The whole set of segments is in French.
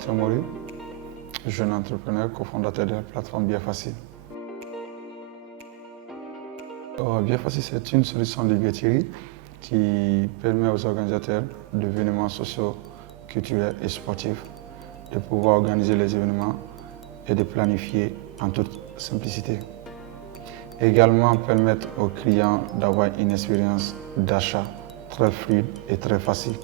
Mathieu Mori, jeune entrepreneur, cofondateur de la plateforme Biafacile. Biafacile, c'est une solution de billetterie qui permet aux organisateurs d'événements sociaux, culturels et sportifs de pouvoir organiser les événements et de planifier en toute simplicité. Également permettre aux clients d'avoir une expérience d'achat très fluide et très facile.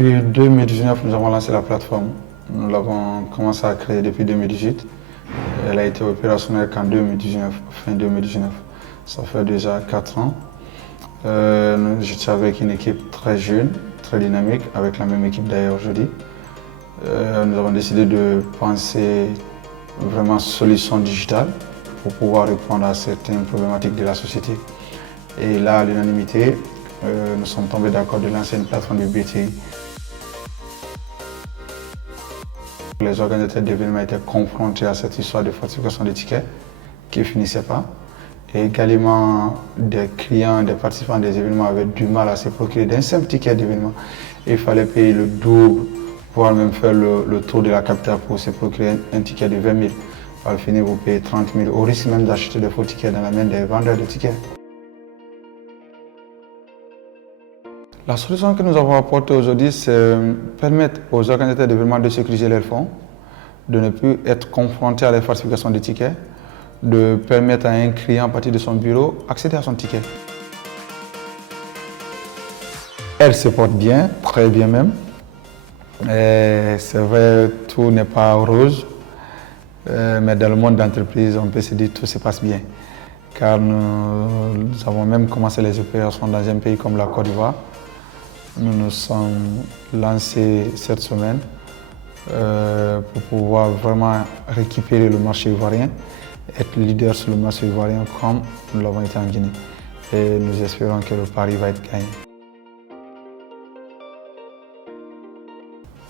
Depuis 2019, nous avons lancé la plateforme. Nous l'avons commencé à créer depuis 2018. Elle a été opérationnelle qu'en 2019, fin 2019. Ça fait déjà 4 ans. J'étais avec une équipe très jeune, très dynamique, avec la même équipe d'ailleurs aujourd'hui. Nous avons décidé de penser vraiment solution digitale pour pouvoir répondre à certaines problématiques de la société. Et là, à l'unanimité, nous sommes tombés d'accord de lancer une plateforme de billetterie. Les organisateurs d'événements étaient confrontés à cette histoire de falsification des tickets qui ne finissait pas. Et également, des clients, des participants des événements avaient du mal à se procurer d'un simple ticket d'événement. Il fallait payer le double, voire même faire le tour de la capitale pour se procurer un ticket de 20 000. Par le finir, vous payez 30 000, au risque même d'acheter de faux tickets dans la main des vendeurs de tickets. La solution que nous avons apportée aujourd'hui, c'est permettre aux organisateurs d'événements de sécuriser leurs fonds, de ne plus être confrontés à la falsification des tickets, de permettre à un client à partir de son bureau d'accéder à son ticket. Elle se porte bien, très bien même. C'est vrai, tout n'est pas rose, mais dans le monde d'entreprise, on peut se dire que tout se passe bien. Car nous avons même commencé les opérations dans un pays comme la Côte d'Ivoire. Nous nous sommes lancés cette semaine pour pouvoir vraiment récupérer le marché ivoirien, être leader sur le marché ivoirien comme nous l'avons été en Guinée. Et nous espérons que le pari va être gagné.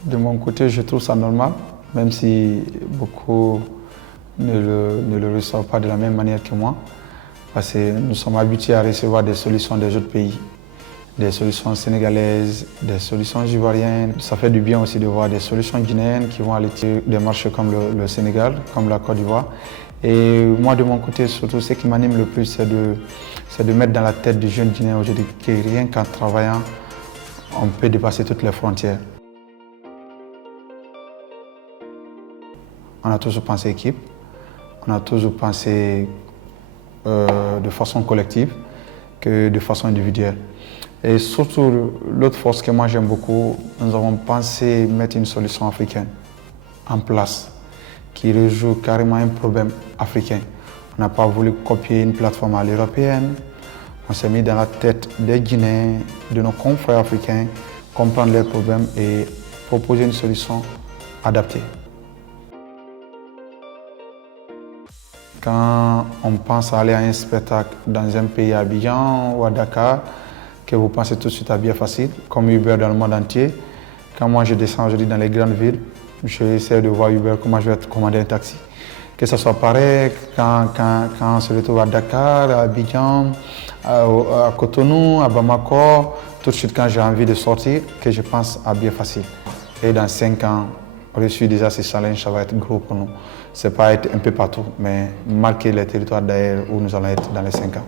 De mon côté, je trouve ça normal, même si beaucoup ne le reçoivent pas de la même manière que moi, parce que nous sommes habitués à recevoir des solutions des autres pays. Des solutions sénégalaises, des solutions ivoiriennes. Ça fait du bien aussi de voir des solutions guinéennes qui vont aller sur des marchés comme le Sénégal, comme la Côte d'Ivoire. Et moi, de mon côté, surtout, ce qui m'anime le plus, c'est de mettre dans la tête du jeune Guinéen aujourd'hui que rien qu'en travaillant, on peut dépasser toutes les frontières. On a toujours pensé équipe, on a toujours pensé de façon collective que de façon individuelle. Et surtout, l'autre force que moi j'aime beaucoup, nous avons pensé mettre une solution africaine en place qui résout carrément un problème africain. On n'a pas voulu copier une plateforme à l'européenne, on s'est mis dans la tête des Guinéens, de nos confrères africains, comprendre leurs problèmes et proposer une solution adaptée. Quand on pense à aller à un spectacle dans un pays à Abidjan ou à Dakar, que vous pensez tout de suite à Biafacile, comme Uber dans le monde entier. Quand moi je descends aujourd'hui dans les grandes villes, j'essaie de voir Uber, comment je vais commander un taxi. Que ce soit pareil quand on se retrouve à Dakar, à Abidjan, à Cotonou, à Bamako, tout de suite quand j'ai envie de sortir, que je pense à Biafacile. Et dans 5 ans, reçu déjà ces challenges, ça va être gros pour nous. Ce n'est pas être un peu partout, mais marquer les territoires d'ailleurs où nous allons être dans les 5 ans.